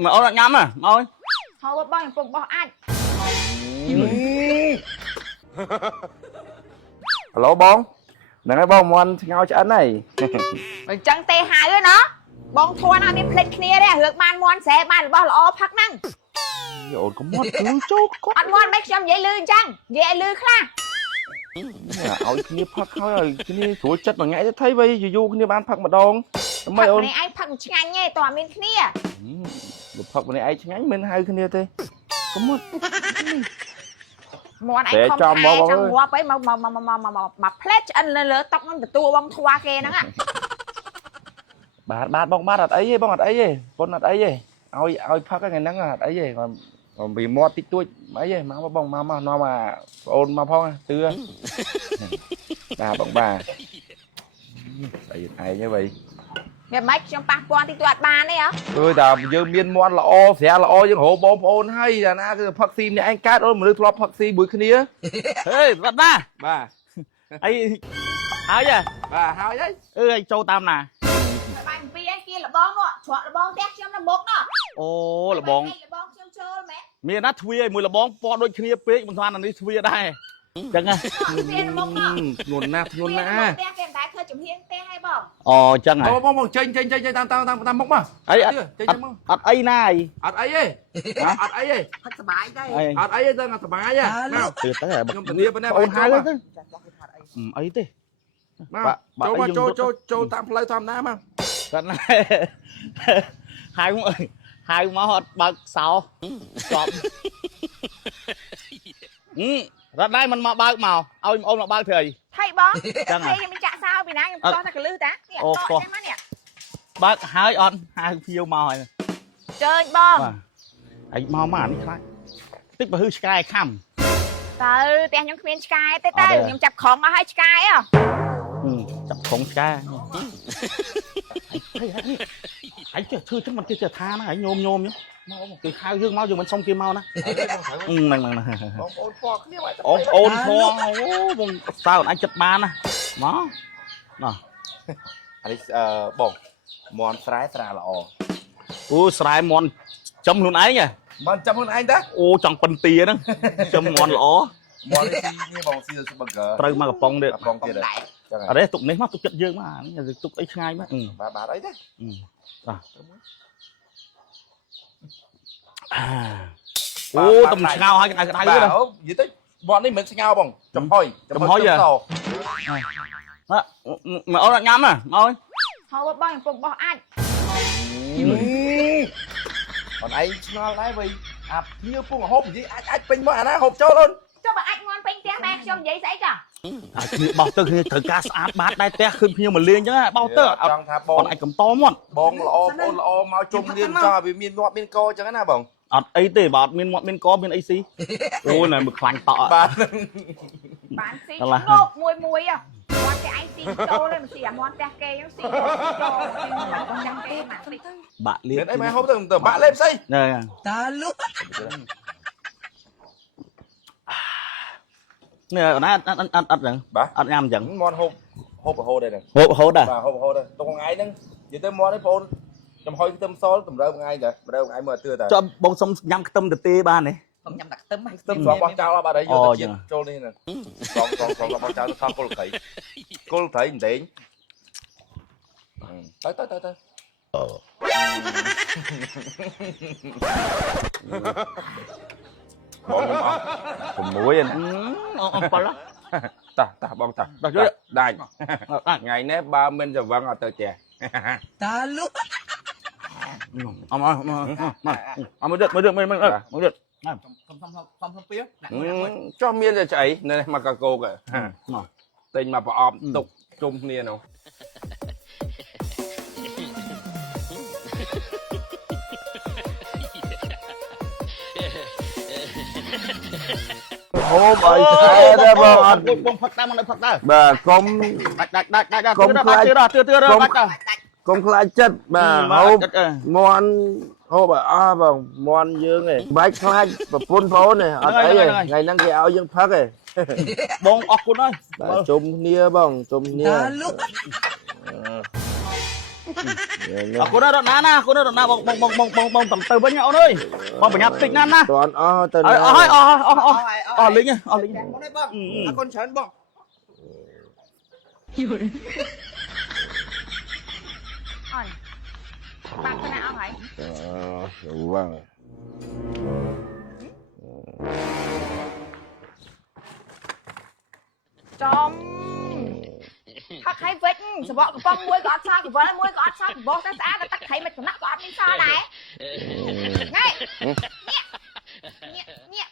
mà ôn là nhắm à ngồi thôi bao nhiêu phục bao anh alo bông nè cái bông anh ngao cho anh này rồi chân tê hai đứa nó bong thua nóมีเพลทគ្នាដែររឿងបានមន់ស្រែបានរបស់ល្អផឹកហ្នឹង អូនកុំមកគឺចូលគាត់ អត់មន់មិនខ្ញុំនិយាយលឺអញ្ចឹងនិយាយឲ្យលឺខ្លះ ឲ្យគ្នាផឹកហើយឲ្យគ្នាស្រួលចិត្តមួយថ្ងៃទៅថៃវិញយូរគ្នាបានផឹកម្ដងដើម្បីអូន នេះឯងផឹកឆ្ងាញ់ទេតើអត់មានគ្នា ផឹកម្នាក់ឯងឆ្ងាញ់មិនហៅគ្នាទេកុំមក មន់ឯងខំខែចង់ងាប់អីមកផ្លេតឆ្អិនលើតុកនឹងទទួលបងធွာគេហ្នឹង បាទបងបាទអត់អីទេបងអត់អីទេប៉ុនអត់អីទេឲ្យផឹកថ្ងៃហ្នឹងអត់អីទេcòn vì mua tích tuổi mấy vậy má bông má nó mà ôn mà phong tưa bà bông bà tại ai như vậy វាមិនខ្ញុំប៉ះពាល់ទីទួអត់បានទេហ៎ tôi là dương miên mon là o sẽ là o dương hổ bom ôn hay là na cái phật sim này anh cát ôn mà đưa phật sim buổi kia ê vật ba bà ấy háo vậy bà hao đấy anh châu tam nè បាយអំពីឯងkiaលបងនោះច្រកលបងផ្ទះខ្ញុំនៅមុខនោះ ô làបង លបងខ្ញុំចូលមែន មានណាទ្វាឲ្យមួយលបងពណ៌ដូចគ្នាពេកមិនស្មានអានេះទ្វាដែរចឹងហ៎ ទ្វានៅមុខនោះ nguồn na ផ្ទះគេមិនដែលឃើញចំហៀងផ្ទះឲ្យបង អូចឹងហ៎ bông chơi tam mốc mà អីអត់អីណាអី អត់អីទេអត់អីទេ ផឹកសុបាយទៅ អត់អីទេទៅសប្បាយទេ ទៅទៅ ខ្ញុំធានាប៉ុណ្ណេះ អូនហៅទៅអីទេ មកចូលតាមផ្លូវធម្មតាមក គាត់ណាហៅមកអត់បើកសោចប់រត់ដែរមិនមកបើកមកឲ្យអូនមកបើកធ្វើអី ថៃបងថៃខ្ញុំចាក់សោពីណាខ្ញុំតោះតែកលឹះតានេះអត់តោះចាំនេះ បើកហើយអត់ហៅភៀវមកហើយ ជើញបង អីមកមកនេះខ្លាចតិចបើហឺឆ្កែខំ តើផ្ទះខ្ញុំគ្មានឆ្កែទេតើខ្ញុំចាប់ខំមកឲ្យឆ្កែហ៎ ចាប់ខំឆ្កែហើយចេះធ្វើចឹងមិនចេះថាណាហើយញោមមកគេហៅយើងមកយើងមិនសុំគេមកណាហ្នឹង បងប្អូនផងគ្នា អូនផងអូបងសើអញចិត្តបានណាមកណោះ អានេះបងមន់ស្រែស្រាល្អ អូស្រែមន់ចំខ្លួនឯងហ៎ មន់ចាំខ្លួនឯងតា អូចង់ប៉ិនទាហ្នឹងចំមន់ល្អ មន់នេះបងស៊ីស៊ឺប៊ឺហ្គឺ ត្រូវមកកំប៉ុងទៀត កំប៉ុងទៀតចឹង អរេទុកនេះមកទុកចិត្តយើងមកទុកអីឆ្ងាយមក បាទអីទេ អូតំស្ងោឲ្យក្តៅទៅ និយាយទៅមន់នេះមិនស្ងោបងចំហុយមកអូនញ៉ាំហ៎មក thôi bao nhiêu phục bao anh បងឯងឆ្ងល់ដែរវិញអាភៀវពុកហូបនិយាយអាចពេញមកអាណាហូបចូលអូន cho bà anh ngon bánh tét em trong giấy giấy cả គ្នាបោះទៅគ្នាត្រូវការស្អាតបាតដែរផ្ទះឃើញភ្ញៀវមកលេងអញ្ចឹងបោះទៅអត់ ចង់ថាបង អាចកំតមក បងល្អបងល្អមកជុំលៀនចោលវាមានងាប់មានកអញ្ចឹងណាបង អត់អីទេបើអត់មានមាត់មានកមានអីស៊ីអូណែមើលខ្លាញ់តក់ បាទ bán xí ngộp mùi mùi à con cái anh xí trâu lên mà xí à món tét kê nó xí trâu con trắng kê mà បាក់លៀ មានអីមកហូបទៅបាក់លេបស្អី ណែ តាលុក នេះណាអត់ចឹងអត់ញ៉ាំចឹង មន់ហូបរហូតដែរ ហូបដែរ បាទហូបរហូតដែរទុកថ្ងៃហ្នឹងនិយាយទៅមន់នេះបងចំហុយខ្ទឹមសតម្រូវថ្ងៃដែរតម្រូវថ្ងៃមើលទឿតា ចុះបងសុំញ៉ាំខ្ទឹមទៅទេបានទេ ខ្ញុំញ៉ាំដាក់ខ្ទឹម ខ្ទឹមស្រស់បោះចោលបាត់ហើយយកទៅជាតិចូលនេះហ្នឹងស្រស់បោះចោលទៅថតគល់ត្រីម្ដេងទៅបងអស់6អត់ប៉ល តាបងតាដាច់ថ្ងៃនេះបើមិនស្វឹងអត់ទៅផ្ទះ តាលុក អមមកទៀតមកទៀត ខ្ញុំពៀវ ចុះមានតែស្អីនៅមកកាកោកទិញមកប្រអប់ទុកជុំគ្នានោះ ហូបអីដែរបងអត់ បងផឹកតាមនៅផឹកដែរ បាទកុំ ដាច់កុំខ្លាចចិត្តបាទហូបមន់ហូបអស់បងមន់យើងឯងបាច់ខ្លាចប្រពន្ធប្អូនឯងអត់អីទេថ្ងៃហ្នឹងគេឲ្យយើងផឹកឯង បងអរគុណហើយ បាទជុំគ្នាបងជុំគ្នា តាលុក ម cô đó đợt na cô đó đợt na bong tầm từ với nhau thôi bong phải nhập tịch na na ตอนอ้อตอน lính nha lính បងនេះបងអាកូនច្រើនបង Ôi. Bạn cái nào hả? รู้ว่า Trong thật hay vết sự bỏ cái con muối gọt sao cái vỡ muối gọt sao cái bỏ xa tắt thấy mệt nó gọt đi sao này ngay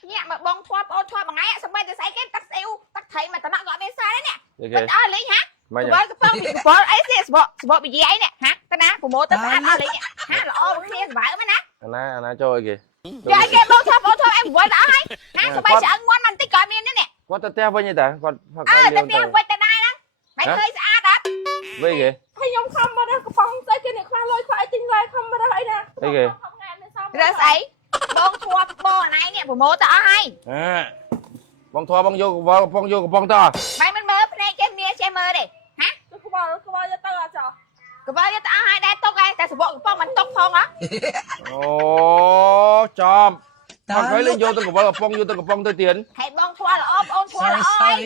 nhẹ mà bong thoa bằng ngay xong bây giờ say cái tắt siêu tắt thấy mà nó gọt đi sao đấy nè đó là lý hả cái con bị bỏ ấy gì bỏ bị gì ấy nè hả cái ná của bố tao ăn đó lý hả là ô kia vải mới nè anh nói cho kìa rồi cái bong thoa em vỡ đã hay hả xong bây giờ ăn ngon mình tích còi miên nữa nè có tao teo với như ta còn tao teo quay tay đây đó mày hơi xa đó với kìa ហើយខ្ញុំខំមកដល់កំប៉ុងស្អីគេអ្នកខ្លះលុយខ្វាយទិញឡាយខំមកដល់អីណា អីគេ rồi ấy bong thua bò này nè của bố tao hay បងធွာបងយកបងយកកំប៉ុងត mày mình mơ bên đây chơi mơ đi hả ក្បល់យកទៅអាចោ cái bơ cho tao hai đây tốt đây tao sẽ bộ cái phong mình tốt phong á អូចំបងឃើញលេងយកទៅកំប៉ុងទៅទៀត hãy bong thua là ôm thua là ơi